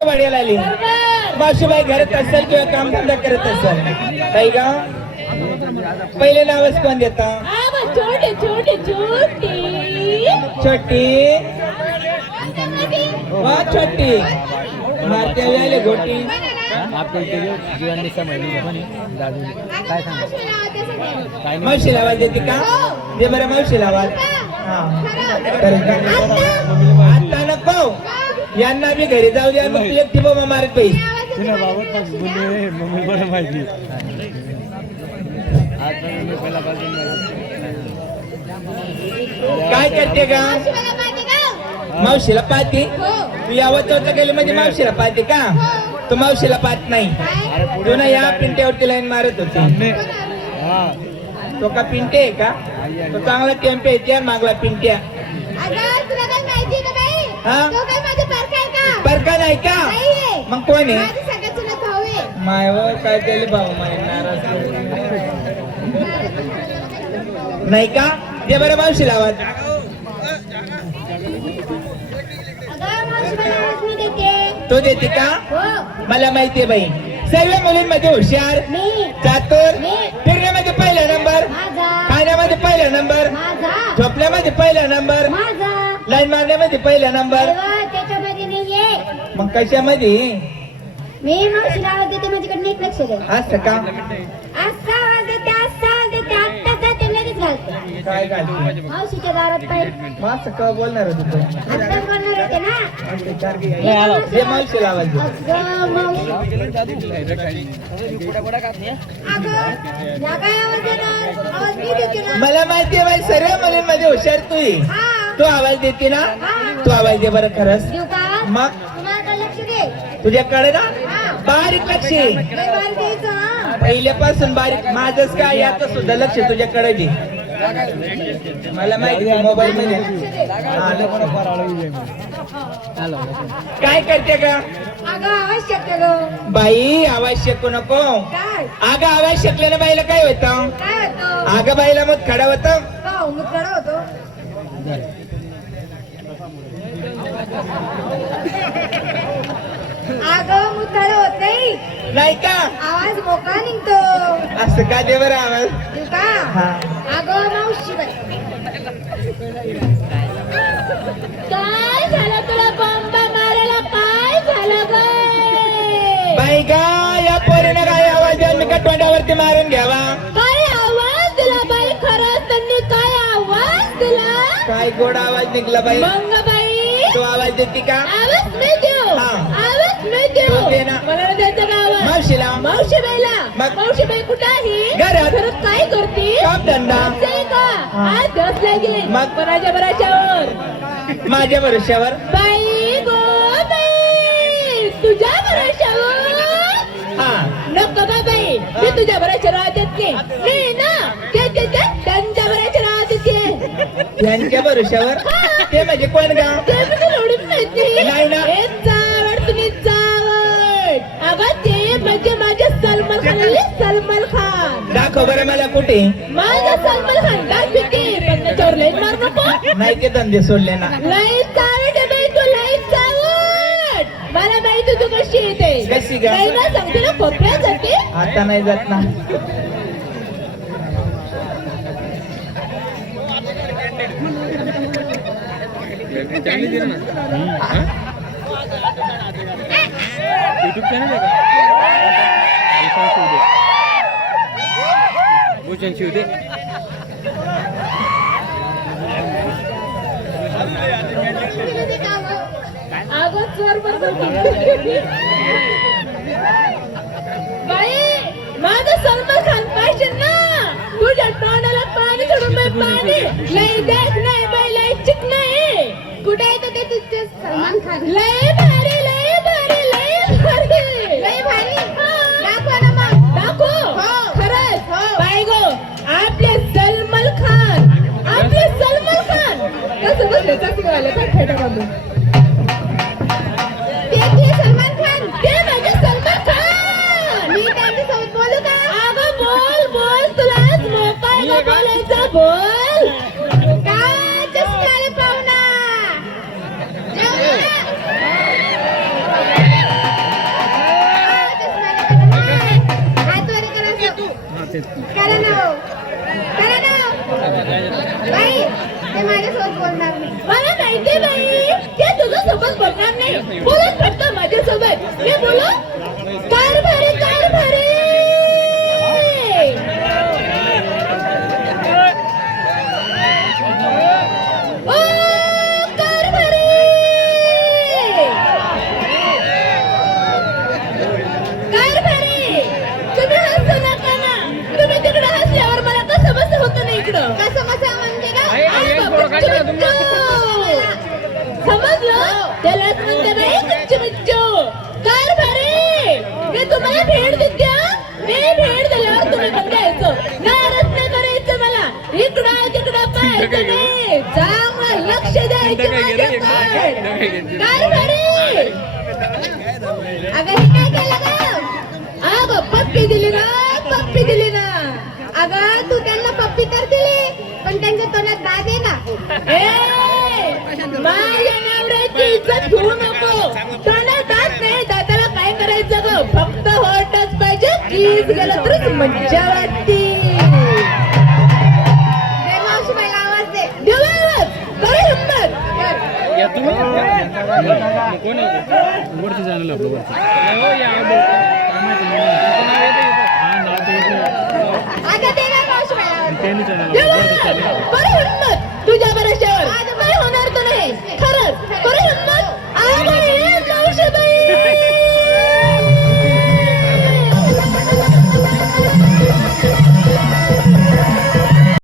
वाड्याला आली. मावशीबाई घरात असेल किंवा कामधंदा करत असेल काही का? पहिले नावच कोण देता? छोटी छोटी वा छोटी. मारते काय नाही मावशी आवाज देते का? दे बरं मावशी आवाज. हा. यांना बी घरी जाऊ द्या मग तू एकटी बाबा मारत पाहिजे तुला मम्मी बरं माहिती मी काय करते का मावशीला पाहते तू यावं चौथा गेली म्हणजे मावशीला पाहते का तू मावशीला पाहत नाही तू ना या पिंट्यावरती लाईन मारत होती हा तो का पिंटे आहे का तो चांगला टेम्पे आहे त्या मागला पिंट्या हा? बरका नाही का? मग कोण आहे? काय केले भाऊ माय नाराज नाही का? ते बरं मावशीला आवाज तो देते का? मला माहितीये बाई. सर्व मुलींमध्ये हुशार चातुर फिरण्यामध्ये पहिला नंबर खाण्यामध्ये पहिला नंबर झोपण्यामध्ये पहिला नंबर लाईन मारण्यामध्ये पहिला नंबर मग कशामध्ये मी मावशीला आवाज देते माझ्याकडे नीट लक्ष द्या. असं का? असा आवाज देते असा आवाज देते आत्ता जाते लगेच घालते. काय घालते? मावशीच्या दारात पाहिजे मग असं का बोलणार होती तू आत्ताच बोलणार होते ना? असं चार घे. दे मावशीला आवाज दे. अगं मावशी. अगं या काय आवाज देणार आवाज मी देते ना मला माहितीये बाई सर्व मुलींमध्ये हुशार तू आहे. हा. तू आवाज देते ना? तू आवाज दे बरं खरंच. देऊ का? मग? तुझ्याकडे ना? हा. बारीक लक्ष हा. पहिल्यापासून बारीक माझंच काय याचं सुद्धा लक्ष तुझ्याकडे दे मला माहिती मोबाईल मध्ये. हा. काय करते का आवश्यक बाई आवाज शिकू नको. आवाज शिकल्याने बाईला काय होतं? काय होतं? अगं बाईला मग खडा होतं? मुतकडा होतो. अगं मुतड होत नाही नाही का? आवाज मोकळा निघतो. असं का दे बरं आवाज? देऊ का हा. अगं मावशी बाई. काय झालं तुला बॉम्ब मारायला? काय झालं ग? बाई का या पोरीने काय आवाज द्या मी का तोंडावरती मारून घ्यावा? काय आवाज दिला बाई? खरंच त्यांनी काय आवाज दिला? काय गोड आवाज निघला बाई? मंग बाई तो आवाज देते का? आवाज नाही देऊ. हा. आवाज नाही देऊ दे ना. मला द्यायचं आवाज मावशीला. मावशी बाईला मग? मावशी बाई कुठं आहे घरात. घरात काय करते? काम धंदा. का. आज दस लागेल. मग? कोणाच्या बराच्यावर माझ्या भरोश्यावर बाई गो बाई. तुझ्या बराच्यावर हा. नको का बाई. मी तुझ्या बराच्या राहत येते नाही. ना? ते ते ते त्यांच्या बराच्या राहत येते. यांच्या भरोश्यावर ते म्हणजे कोण गा? ते मी तुला एवढीच माहिती नाही ना. कुठे माझा पण त्याच्यावर लई मार नको. नाही ते धंदे सोडले ना. लई बाई तू लई मला माहिती तू कशी येते कशी ग? नाही ना सांगते ना जाते? आता नाही जात ना. युट्यूब चॅनल आहे का? भूषण शिवदे अगं माझं सलमान खान पाहिजे ना. तुझ्या तोंडाला पाणी सोडून पाणी. लय देख नाही बाई लई चिक नाही कुठे येतो ते तुझे सलमान खान? लय बोलणार नाही. मला माहिती बाई ते तुझ्या सोबत बोलणार नाही. बोलत फक्त माझ्यासोबत. हे बोलो. कार भारी कार भारी तुम्ही हसू नका ना. तुम्ही तिकडे हसल्यावर मला कसं बस होत नाही इकडं? कसं म्हणते का अरे बाबा, चिमच्चू. समजलं? त्यालाच म्हणते बाई चिमच्चू कार भारी. मी तुम्हाला भेट देते. मी भेट दिल्यावर तुम्ही पण द्यायचं. नाराज नाही करायचं मला. इकडं तिकडं पाहायचं नाही. चांगलं लक्ष द्यायचं माझ्याकडे कार भारी. अगं हे काय केलं ग? अगं पप्पी दिली ना पप्पी दिली ना. अगं तू त्यांना पप्पी तर दिली पण त्यांच्या तोंडात दात आहे का ए, माझ्या नवऱ्याची इज्जत घेऊ नको. तोंडात दात नाही दाताला काय करायचं ग? फक्त हॉटच पाहिजे कीच गेलं तरच मज्जा वाटते. वरती जाणलं आपलं. त्यांनी चॅनल तुझ्या बरोबर